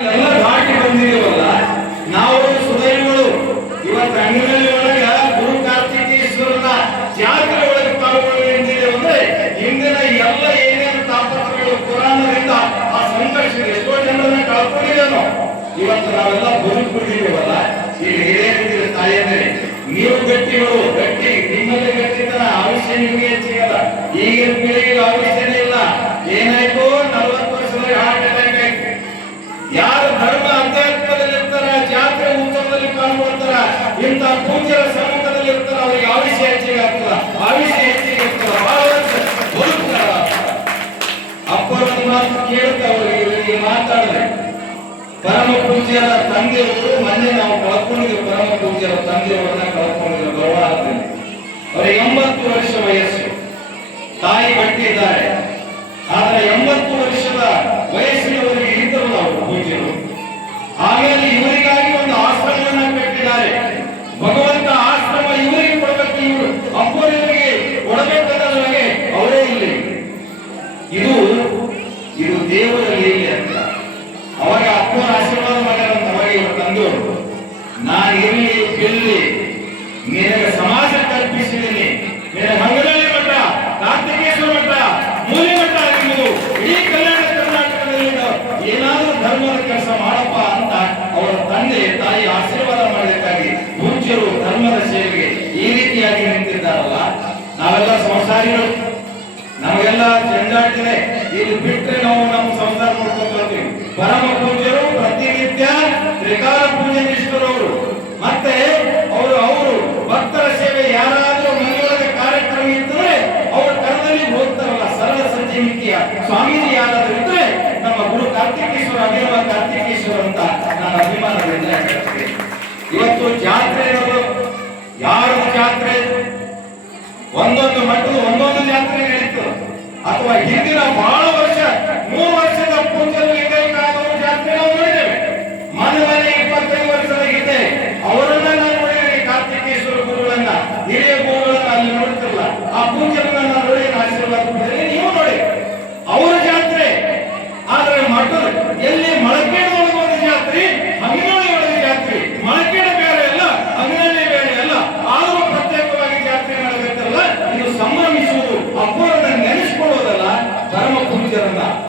ಎಲ್ಲ ದಾಟಿ ಬಂದಿದ್ದೀವಲ್ಲ ನಾವು ಸುದೈವಗಳು. ಇವತ್ತು ಅಂಗನಲ್ಲಿ ಒಳಗ ಗುರು ಕಾರ್ತಿಕೇಶ್ವರನ ಜಾತ್ರೆ ಒಳಗೆ ಪಾಲ್ಗೊಳ್ಳಿದ್ದೇವೆ ಅಂದ್ರೆ ಹಿಂದಿನ ಎಲ್ಲ ಏನೇನು ತಾಪತ್ರಗಳು ಪುರಾಣದಿಂದ ಆ ಸಂಘರ್ಷ ಎಷ್ಟೋ ಜನರನ್ನ ಕಳ್ಕೊಂಡಿದ್ದೇನೋ ಇವತ್ತು ನಾವೆಲ್ಲ ಬದುಕಿಬಿಟ್ಟಿದ್ದೇವಲ್ಲ. ಈಗ ಹಿರಿಯರಿದ್ದೀರಿ ತಾಯಿಯಂದ್ರೆ ನೀವು ಗಟ್ಟಿಗಳು, ಗಟ್ಟಿ ನಿಮ್ಮಲ್ಲಿ ಗಟ್ಟಿತರ ಆಯುಷ್ಯ ನಿಮಗೆ ಹೆಚ್ಚಿಗಲ್ಲ. ಈಗಿನ ಪೀಳಿಗೆಗೆ ಆಯುಷ್ಯನೇ ಇಲ್ಲ. ಏನಾಯ್ತು 40 ವರ್ಷದಲ್ಲಿ ಹಾರ್ಟ್ ಅಟ್ಯಾಕ್ ಆಯ್ತು. ಯಾರು ಧರ್ಮ ಅಧ್ಯಾತ್ಮದಲ್ಲಿ ಇರ್ತಾರ, ಜಾತ್ರೆ ಉತ್ಸವದಲ್ಲಿ ಪಾಲ್ಗೊಳ್ತಾರ, ಇಂಥ ಪೂಜ್ಯರ ಸಮ್ಮುಖದಲ್ಲಿ ಇರ್ತಾರ, ಅವರಿಗೆ ಆಯುಷ್ಯ ಹೆಚ್ಚಿಗೆ ಆಗ್ತದ, ಆಯುಷ್ಯ ಹೆಚ್ಚಿಗೆ ಆಗ್ತದ, ಬಹಳ ವರ್ಷ ಬದುಕ್ತಾರ. ಅಪ್ಪನ ಮಾತು ಕೇಳ್ತಾ ಅವರಿಗೆ ಮಾತಾಡಿದ್ರೆ ಪರಮ ಪೂಜ್ಯರ ತಂದೆಯವರು ಮೊನ್ನೆ ನಾವು ಕಳ್ಕೊಂಡಿದ್ದೇವೆ. ಪರಮ ಪೂಜ್ಯರ ತಂದೆಯವರನ್ನ ಕಳ್ಕೊಂಡಿದ್ದೇವೆ ಗೌರವಾರ್ಥದಲ್ಲಿ. ಅವರಿಗೆ 80 ವರ್ಷ ವಯಸ್ಸು, ತಾಯಿ ಗಟ್ಟಿದ್ದಾರೆ. ಆದ್ರೆ 80 ವರ್ಷದ ವಯಸ್ಸಿನವರಿಗೆ ಇದ್ದರಲ್ಲ ಅವರು ಪೂಜ್ಯರು. ಆಮೇಲೆ ಇವರಿಗಾಗಿ ಒಂದು ಆಶ್ರಮವನ್ನು ಕಟ್ಟಿದ್ದಾರೆ. ಭಗವಂತ ಆಶ್ರಮ ಇವರಿಗೆ ಕೊಡಬೇಕು, ಇವರು ಅಪ್ಪರಿಗೆ ಕೊಡಬೇಕನ್ನೋದ್ರೊಳಗೆ ಅವರೇ ಇಲ್ಲಿ. ಇದು ದೇವರ ಲೀಲೆ ಅಂತ. ಅವಾಗ ಅಪ್ಪನ ಆಶೀರ್ವಾದ ಮಾಡ್ಯಾರಂತ. ಅವಾಗ ಇವರು ತಂದವರು ನಾನು ಇರಲಿ ಗೆಲ್ಲಿ ನಿನಗೆ ಸಮಾಜ ಕಲ್ಪಿಸಿದ್ದೀನಿ. ನಿನಗೆ ಹಂಗದಲ್ಲಿ ಮಠ, ಕಾರ್ತಿಕೇಶ್ವರ ಮಠ, ಮೂಲಿ ಮಠ ಆಗಿರುವುದು ಇಡೀ ಕಲ್ಯಾಣ ಕರ್ನಾಟಕದಲ್ಲಿ ಏನಾದರೂ ಧರ್ಮದ ಕೆಲಸ ಮಾಡಪ್ಪ ಅಂತ ಅವರ ತಂದೆ ತಾಯಿ ಆಶೀರ್ವಾದ ಮಾಡಬೇಕಾಗಿ ಪೂಜ್ಯರು ಧರ್ಮದ ಸೇವೆಗೆ ಈ ರೀತಿಯಾಗಿ ನಿಂತಿದ್ದಾರಲ್ಲ. ನಾವೆಲ್ಲ ಸಂಸಾರಿಗಳು, ನಮಗೆಲ್ಲ ಜಂಜಾಟಿದೆ. ಇಲ್ಲಿ ಬಿಟ್ಟರೆ ನಾವು ನಮ್ಮ ಸಂಸಾರ ನೋಡ್ಕೊಳ್ತೀವಿ. ಪರಮ ಪೂಜ್ಯರು ಪ್ರತಿನಿತ್ಯ ತ್ರಿಕಾಲ ಪೂಜೆ ನಿಷ್ಠರವರು. ಮತ್ತೆ ಅವರು ಭಕ್ತರ ಸೇವೆ ಯಾರಾದರೂ ಮನೆಯೊಳಗೆ ಕಾರ್ಯಕ್ರಮ ಇದ್ದರೆ ಅವ್ರ ಕರದಲ್ಲಿ ಹೋಗ್ತಾರಲ್ಲ. ಸರಳ ಸಂಜೀವಿಕೆಯ ಸ್ವಾಮೀಜಿ ಯಾರಾದರೂ ಇದ್ರೆ ನಮ್ಮ ಗುರು ಕಾರ್ತಿಕೇಶ್ವರ, ಅಭಿನವ ಕಾರ್ತಿಕೇಶ್ವರ ಅಂತ ನಾನು ಅಭಿಮಾನದಿಂದ ಹೇಳ್ತೇನೆ. ಇವತ್ತು ಜಾತ್ರೆ ಯಾರ ಜಾತ್ರೆ, ಒಂದೊಂದು ಮಠದ ಒಂದೊಂದು ಜಾತ್ರೆ ನಡೀತು. ಅಥವಾ ಹಿಂದಿನ ಬಹಳ ವರ್ಷ 3 ವರ್ಷದ ಪೂಜೆ